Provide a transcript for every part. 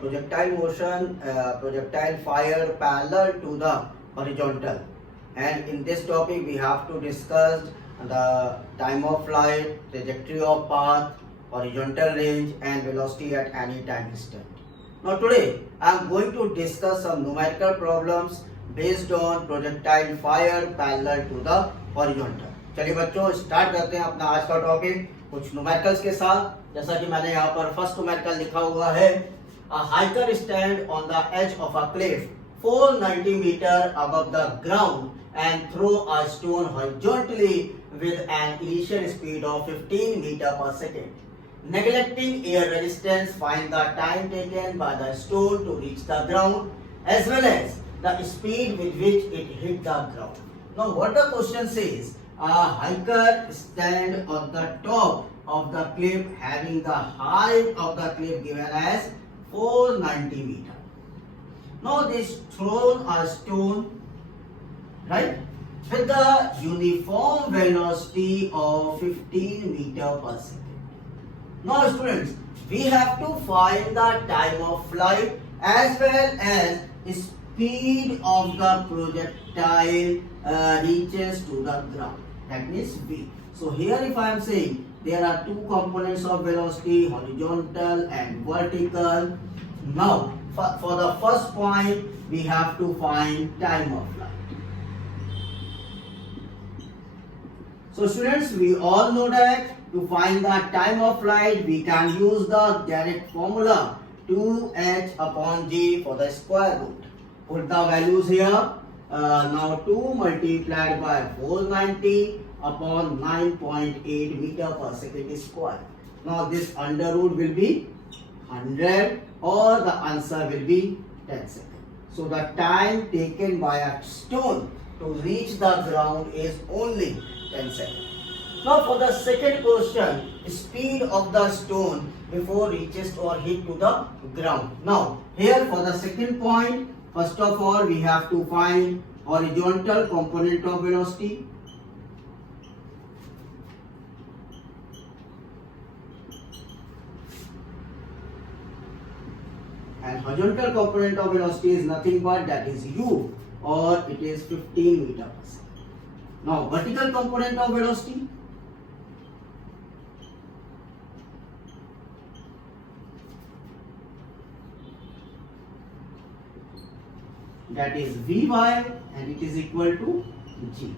projectile motion, projectile fire parallel to the horizontal. And in this topic we have to discuss the time of flight, trajectory of path, horizontal range and velocity at any time instant. Now today I am going to discuss some numerical problems based on projectile fire parallel to the horizontal. चलिए बच्चों start करते हैं अपना आज का topic कुछ numericals के साथ। जैसा कि मैंने यहाँ पर फर्स्ट न्यूमेरिकल लिखा हुआ है, a hiker stand on the edge of a cliff 490 meter above the ground and throw a stone horizontally with an initial speed of 15 meter per second. Neglecting air resistance, find the time taken by the stone to reach the ground as well as the speed with which it hit the ground. Now what the question says, a hiker stand on the top of the cliff having the height of the cliff given as 490 meter. Now this thrown a stone, right, with the uniform velocity of 15 meter per second. Now students, we have to find the time of flight as well as speed of the projectile reaches to the ground. That means v. So here if I am saying there are two components of velocity, horizontal and vertical. Now for the first point we have to find time of flight. So students, we all know that to find the time of flight we can use the direct formula 2h upon g for the square root. Put the values here. Now 2 multiplied by 490 upon 9.8 meter per second square. Now this under root will be 100 or the answer will be 10 seconds. So the time taken by a stone to reach the ground is only 10 seconds. Now for the second question, speed of the stone before reaches or hit to the ground. Now here for the second point, first of all we have to find horizontal component of velocity. And horizontal component of velocity is nothing but that is u, or it is 15 meter per second. Now vertical component of velocity, that is Vy and it is equal to Gt.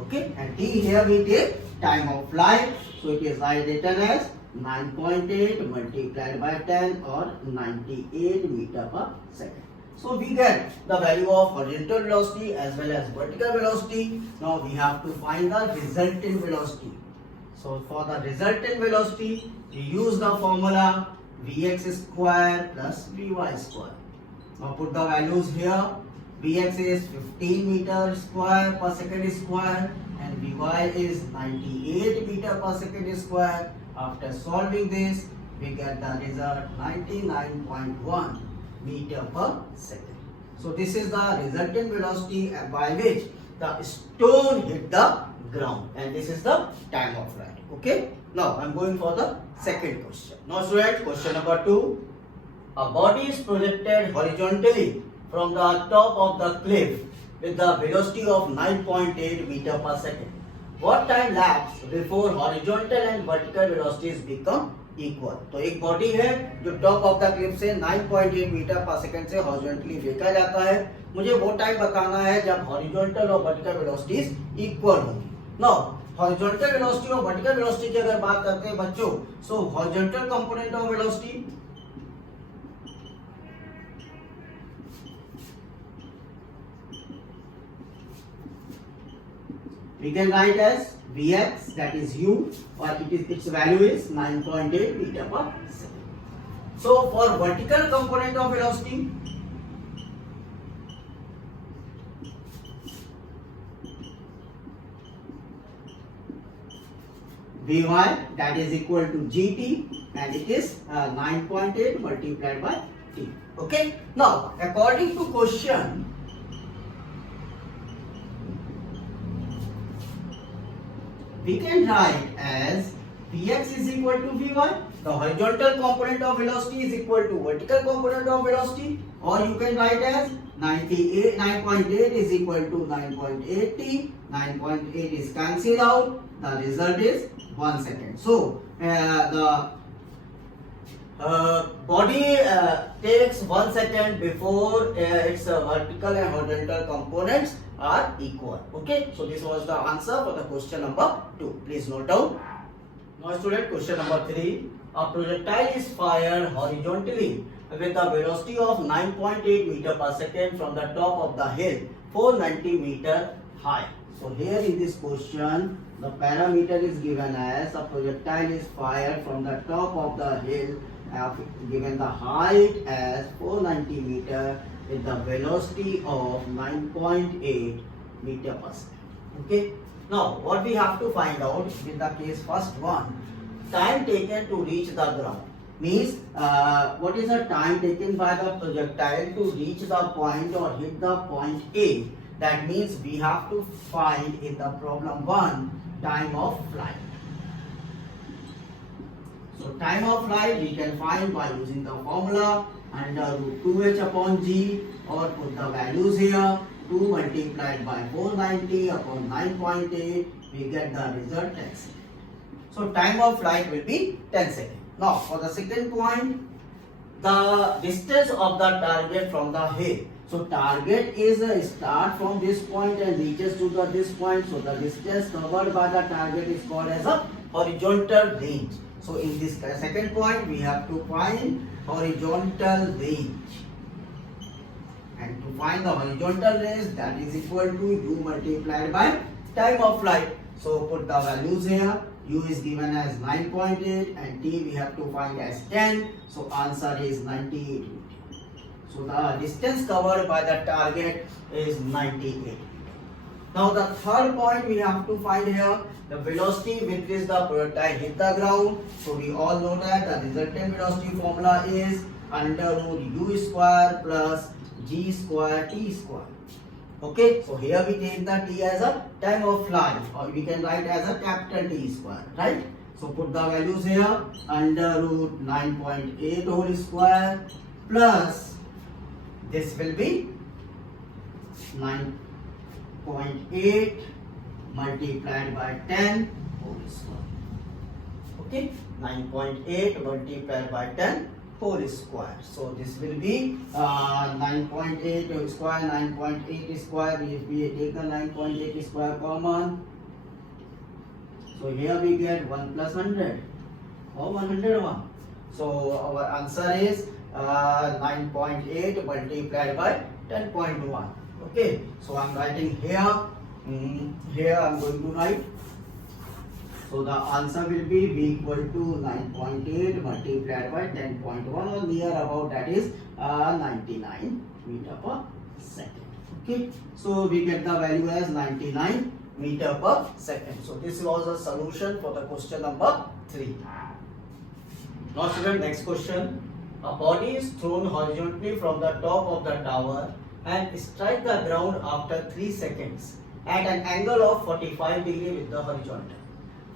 Okay, and T here we take time of flight, so it is written as 9.8 multiplied by 10 or 98 meter per second. So we get the value of horizontal velocity as well as vertical velocity. Now we have to find the resultant velocity. So for the resultant velocity we use the formula Vx square plus Vy square. Now put the values here. Vx is 15 meter square per second square and Vy is 98 meter per second square. After solving this, we get the result 99.1 meter per second. So this is the resultant velocity by which the stone hit the ground, and this is the time of flight. Okay. Now I am going for the second question. Now students, question number 2. A body is projected horizontally from the top of the cliff with the velocity of 9.8 meter per second. What time lapse before horizontal and vertical velocities become equal? तो एक body है जो top of the Cliff से 9.8 metre पर second से horizontally फेंका जाता है। मुझे वो टाइम बताना है जब हॉरिजॉन्टल और वर्टिकल वेलोसिटीज इक्वल होंगी। नाउ हॉरिजॉन्टल वेलोसिटी और वर्टिकल वेलोसिटी की अगर बात करते हैं बच्चों, सो horizontal component of velocity we can write as Vx, that is u, or its value is 9.8 meter per second. So for vertical component of velocity, Vy, that is equal to Gt and it is 9.8 multiplied by T. Okay. Now according to question, we can write as Px is equal to Vy the horizontal component of velocity is equal to vertical component of velocity, or you can write as 9.8 is equal to 9.80. 9.8 is cancelled out. The result is 1 second. So the body takes 1 second before its vertical and horizontal components are equal. Okay, so this was the answer for the question number 2. Please note down. Now student, question number 3. A projectile is fired horizontally with a velocity of 9.8 meter per second from the top of the hill 490 meter high. So here in this question, the parameter is given as a projectile is fired from the top of the hill, given the height as 490 meter with the velocity of 9.8 meter per second. Okay. Now what we have to find out with the case first one, time taken to reach the ground. Means what is the time taken by the projectile to reach the point or hit the point A. That means we have to find in the problem 1 time of flight. So time of flight we can find by using the formula under root 2h upon g, or put the values here. 2 multiplied by 490 upon 9.8, we get the result 10 seconds. So time of flight will be 10 seconds. Now for the second point, the distance of the target from the hill. So target is a start from this point and reaches to this point. So the distance covered by the target is called as a horizontal range. So in this second point, we have to find horizontal range. And to find the horizontal range, that is equal to u multiplied by time of flight. So put the values here. U is given as 9.8 and t we have to find as 10. So answer is 98 meters. So the distance covered by the target is 98. Now the third point we have to find here, the velocity with which the projectile hit the ground. So we all know that the resultant velocity formula is under root u square plus g square t square. Okay, so here we take the t as a time of flight, or we can write as a capital T square, right? So put the values here, under root 9.8 whole square plus this will be 9.8 multiplied by 10 whole square. Okay, 9.8 multiplied by 10 whole square. So this will be 9.8 square, 9.8 square. If we take the 9.8 square common, so here we get 1 plus 100 or 101. So our answer is 9.8 multiplied by 10.1. Okay, so I'm writing here. Here I'm going to write. So the answer will be V equal to 9.8 multiplied by 10.1, or near about, that is 99 meter per second. Okay, so we get the value as 99 meter per second. So this was a solution for the question number 3. Now student, next question. A body is thrown horizontally from the top of the tower and strike the ground after 3 seconds at an angle of 45 degrees with the horizontal.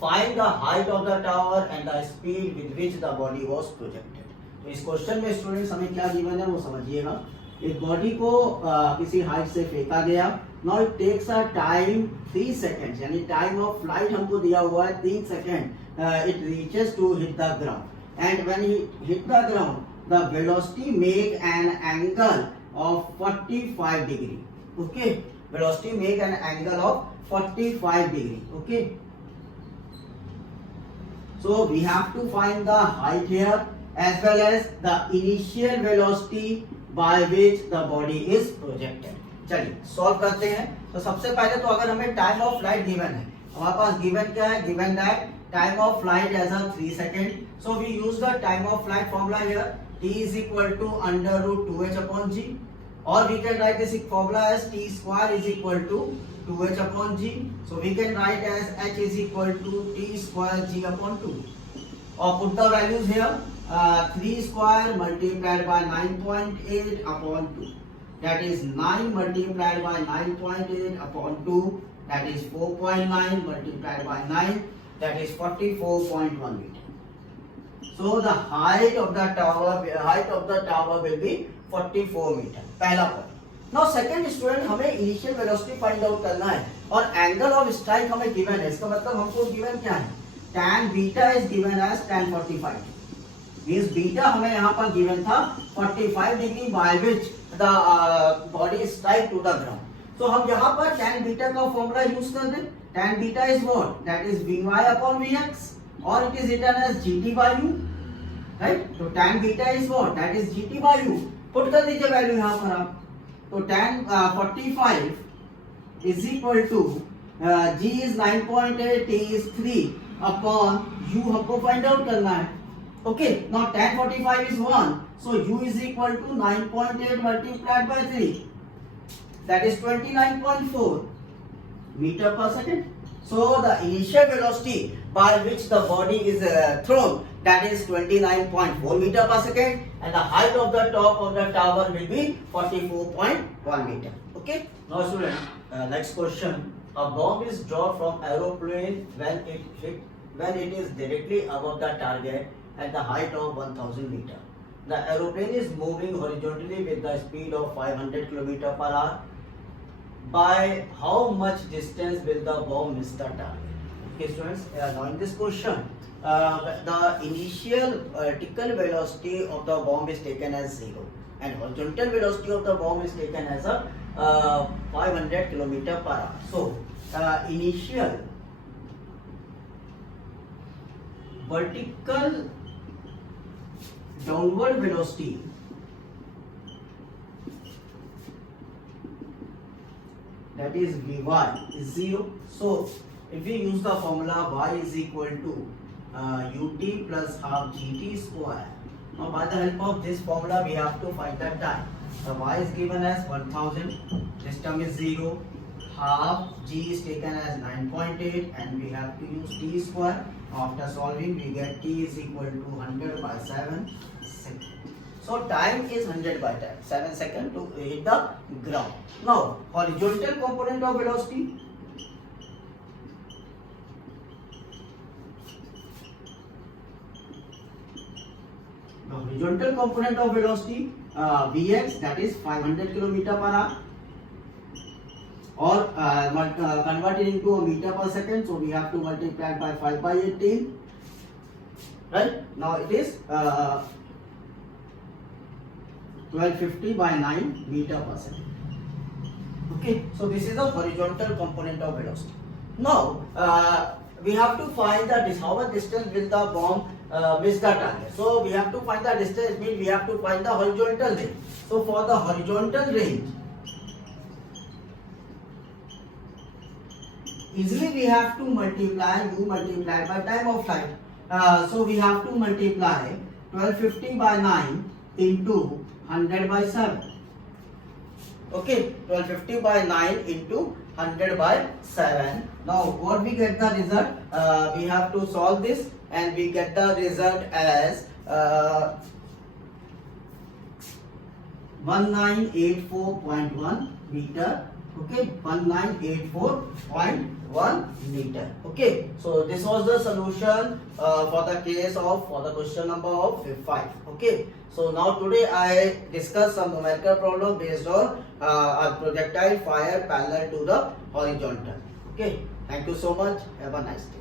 Find the height of the tower and the speed with which the body was projected. तो इस question में students हमें क्या given है वो समझिएगा. एक body को किसी हाइट से फेंका गया. Now it takes a time 3 seconds, यानी टाइम ऑफ फ्लाइट हमको दिया हुआ है 3 second. It reaches to hit the ground, and when he hit the ground the velocity make an angle of 45 degree. Okay, velocity make an angle of 45 degree. Okay, so we have to find the height here as well as the initial velocity by which the body is projected. चलिए solve करते हैं. तो सबसे पहले तो अगर हमें time of flight given है, हमारे पास गिवन क्या है, given that time of flight as a 3 second. So we use the time of flight formula here. t is equal to under root 2h upon g, or we can write this formula as t square is equal to 2h upon g. So we can write as h is equal to t square g upon 2. Or put the values here. 3 square multiplied by 9.8 upon 2. That is 9 multiplied by 9.8 upon 2. That is 4.9 multiplied by 9. That is 44.1 meter. So So the height of the tower will be 44 meter. पहला point. Now second student हमें initial velocity find out करना है और angle of strike हमें given है. इसका मतलब हमको given क्या है? Tan beta is given as tan 45. Means beta हमें यहाँ पर given था 45 degree by which the body strike to the ground. So हम यहाँ पर tan beta का formula use कर दें. Tan beta is what? That is Vy upon Vx or it is written as Gt by U. Right? So tan beta is what? That is Gt by U. Put कर दीजिए value यहाँ पर आप. तो tan 45 is equal to G is 9.8, T is 3 upon U हमको find out करना है. Okay. Now tan 45 is 1. So U is equal to 9.8 multiplied by 3. That is 29.4 meter per second. So the initial velocity by which the body is thrown, that is 29.4 meter per second, and the height of the top of the tower will be 44.1 meter. Okay. Now student, next question. A bomb is dropped from aeroplane when it is directly above the target at the height of 1000 meter. The aeroplane is moving horizontally with the speed of 500 km per hour. By how much distance will the bomb miss the target? Okay students, now in this question, the initial vertical velocity of the bomb is taken as 0 and horizontal velocity of the bomb is taken as a 500 km per hour. So initial vertical downward velocity that is Vy is 0. So if we use the formula y is equal to ut plus half gt square. Now by the help of this formula we have to find the time. The y is given as 1000, this term is 0, half g is taken as 9.8 and we have to use t square. After solving we get t is equal to 100 by 7 seconds. So time is 100 by 7 seconds to hit the ground. Now horizontal component of velocity. The horizontal component of velocity Vx, that is 500 km per hour, or converted into a meter per second, so we have to multiply by 5 by 18. Right? Now it is 1250 by 9 meter per second. Okay, so this is the horizontal component of velocity. Now we have to find the how much distance will the bomb miss the target. So we have to find the distance, means we have to find the horizontal range. So for the horizontal range, easily we have to multiply by time of flight. So we have to multiply 1250 by 9 into 100 by 7. Okay, 1250 by 9 into 100 by 7. Now what we get the result? We have to solve this and we get the result as 1984.1 meter. Okay, 1984.1 meter. Okay, so this was the solution for the question number of 5. Okay, so now today I discuss some numerical problem based on a projectile fire parallel to the horizontal. Okay, thank you so much. Have a nice day.